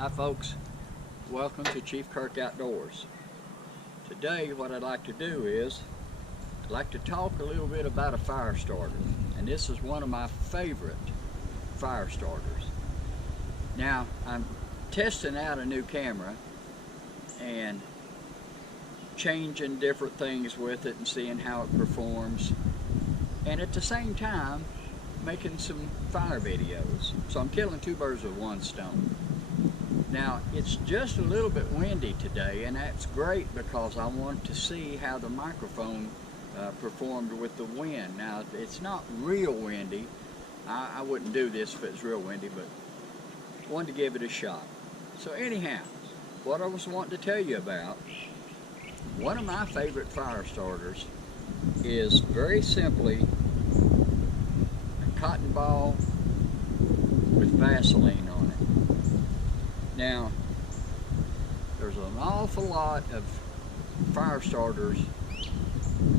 Hi folks, welcome to Chiefkirk Outdoors. Today what I'd like to do is I'd like to talk a little bit about a fire starter, and this is one of my favorite fire starters. Now I'm testing out a new camera and changing different things with it and seeing how it performs, and at the same time making some fire videos. So I'm killing two birds with one stone. Now it's just a little bit windy today, and that's great because I want to see how the microphone performed with the wind. Now it's not real windy. I wouldn't do this if it's real windy, but I wanted to give it a shot. So anyhow, what I was wanting to tell you about, one of my favorite fire starters is very simply a cotton ball with Vaseline on it. Now, there's an awful lot of fire starters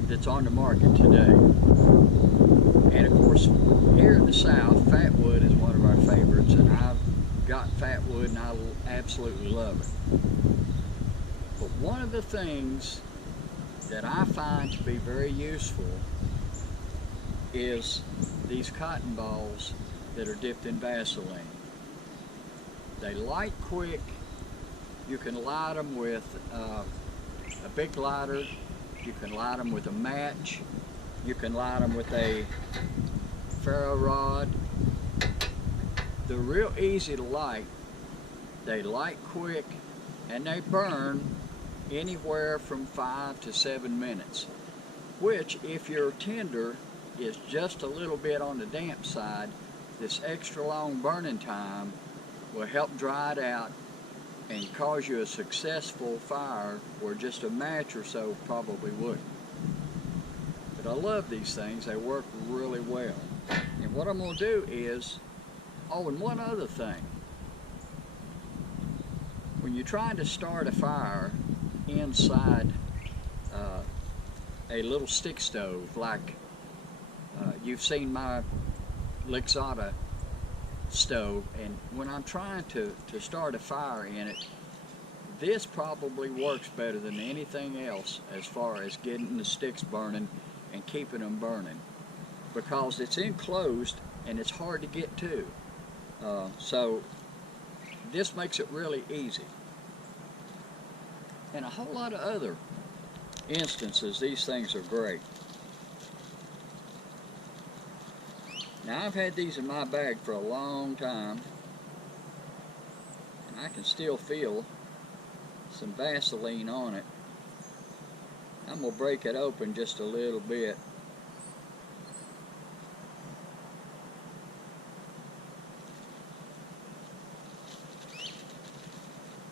that's on the market today. And of course, here in the South, Fatwood is one of our favorites, and I've got Fatwood and I absolutely love it. But one of the things that I find to be very useful is these cotton balls that are dipped in Vaseline. They light quick. You can light them with a big lighter. You can light them with a match. You can light them with a ferro rod. They're real easy to light. They light quick, and they burn anywhere from 5 to 7 minutes, which, if your tinder is just a little bit on the damp side, this extra long burning time will help dry it out and cause you a successful fire where just a match or so probably wouldn't. But I love these things. They work really well. And what I'm going to do is, and one other thing. When you're trying to start a fire inside a little stick stove, like you've seen my Lixada stove, and when I'm trying to start a fire in it, this probably works better than anything else as far as getting the sticks burning and keeping them burning, because it's enclosed and it's hard to get to. So this makes it really easy. In a whole lot of other instances, these things are great. Now, I've had these in my bag for a long time, and I can still feel some Vaseline on it. I'm going to break it open just a little bit.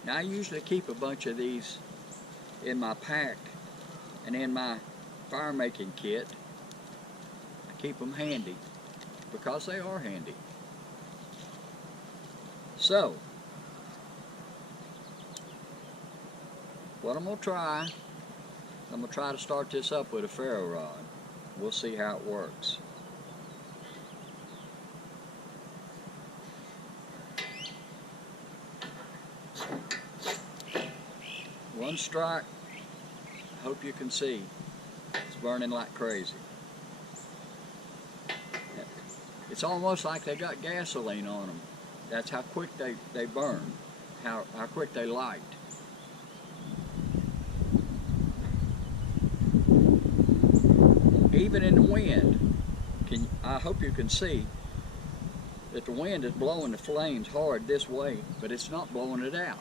Now, I usually keep a bunch of these in my pack and in my fire making kit. I keep them handy, because they are handy. So, what I'm going to try to start this up with a ferro rod. We'll see how it works. One strike. I hope you can see. It's burning like crazy. It's almost like they got gasoline on them. That's how quick they burn, how quick they light. Even in the wind, I hope you can see that the wind is blowing the flames hard this way, but it's not blowing it out.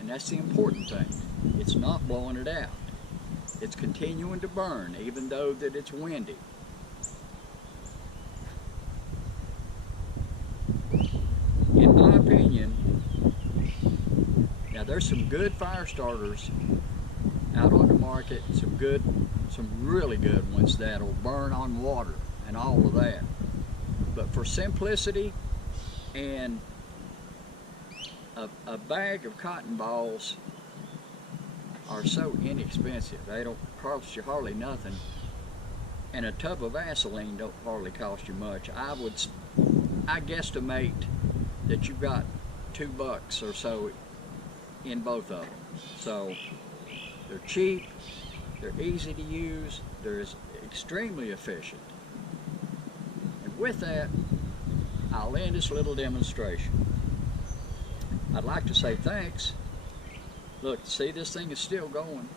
And that's the important thing. It's not blowing it out. It's continuing to burn, even though that it's windy. In my opinion, now there's some good fire starters out on the market, some really good ones that'll burn on water and all of that. But for simplicity and a bag of cotton balls are so inexpensive. They don't cost you hardly nothing, and a tub of Vaseline don't hardly cost you much. I guesstimate that you've got $2 or so in both of them. So they're cheap, they're easy to use, they're extremely efficient. And with that, I'll end this little demonstration. I'd like to say thanks. Look, see, this thing is still going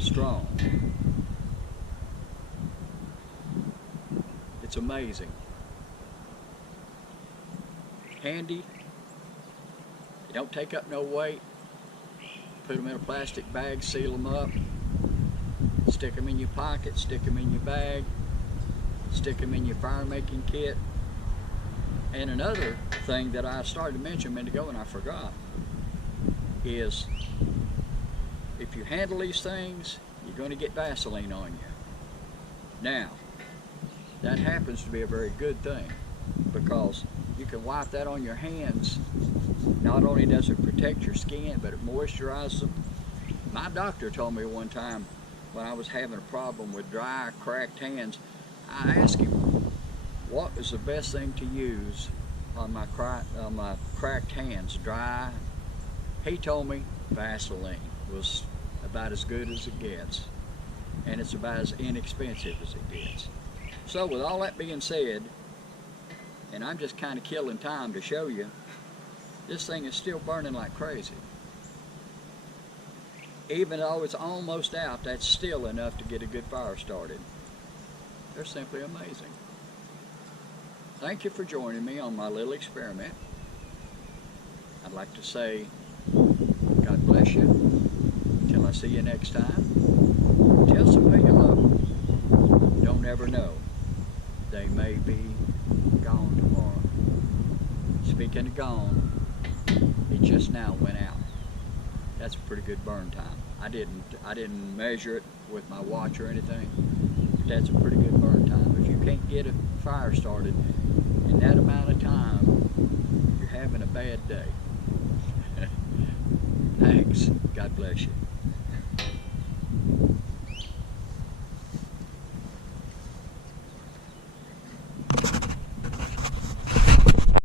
strong. It's amazing. Handy. They don't take up no weight. Put them in a plastic bag, seal them up, stick them in your pocket, stick them in your bag, stick them in your fire making kit. And another thing that I started to mention a minute ago and I forgot is if you handle these things, you're going to get Vaseline on you. Now, that happens to be a very good thing because you can wipe that on your hands. Not only does it protect your skin, but it moisturizes them. My doctor told me one time when I was having a problem with dry, cracked hands, I asked him what was the best thing to use on my cracked hands, dry. He told me Vaseline was about as good as it gets, and it's about as inexpensive as it gets. So with all that being said, and I'm just kind of killing time to show you, this thing is still burning like crazy. Even though it's almost out, that's still enough to get a good fire started. They're simply amazing. Thank you for joining me on my little experiment. I'd like to say, God bless you. Until I see you next time. Tell somebody you love them. Don't ever know. They may be gone tomorrow. Speaking of gone, it just now went out. That's a pretty good burn time. I didn't measure it with my watch or anything, but that's a pretty good burn time. If you can't get a fire started in that amount of time, you're having a bad day. Thanks. God bless you.